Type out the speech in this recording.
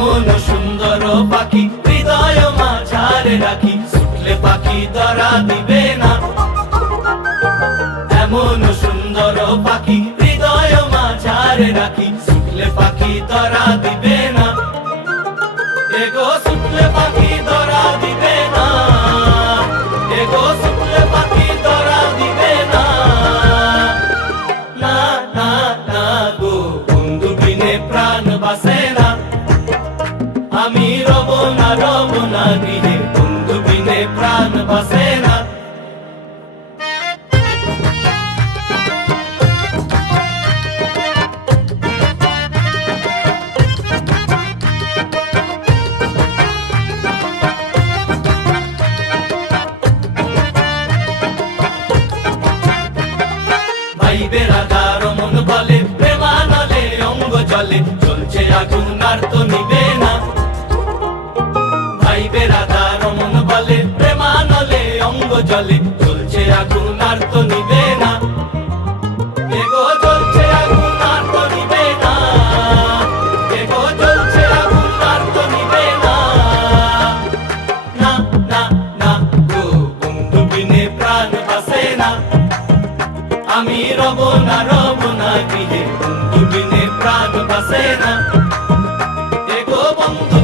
এমন সুন্দর পাখি হৃদয় মাঝারে রাখি, ছুটলে পাখি ধরা দিবে না। এমন সুন্দর পাখি হৃদয় মাঝারে রাখি, ছুটলে পাখি ধরা দিবে না। এগো ছুটলে পাখি ধরা দিবে না, এগো ছুটলে পাখি ধরা দিবে না। না না না গো বন্ধু বিনে প্রাণ বাসে না, আমি রব না গৃহে, বন্ধু বিনে প্রাণ বাসে না। ভাই বেড়াদার মন বলে প্রেমানলে অঙ্গ জলে, চলছে আগুন আর তো নিবে না। ভাই বেড়াদার মন বলে প্রেমানলে অঙ্গ জলে, চলছে আগুন আর তো নিবে না। এগো জ্বলছে আগুন আর তো নিবে না, এগো জ্বলছে আগুন আর তো নিবে না। না না না গো বন্ধু বিনে প্রাণ বাসে না, আমি রব না গৃহে, বন্ধু বিনে প্রাণ বাসে না। এগো বন্ধু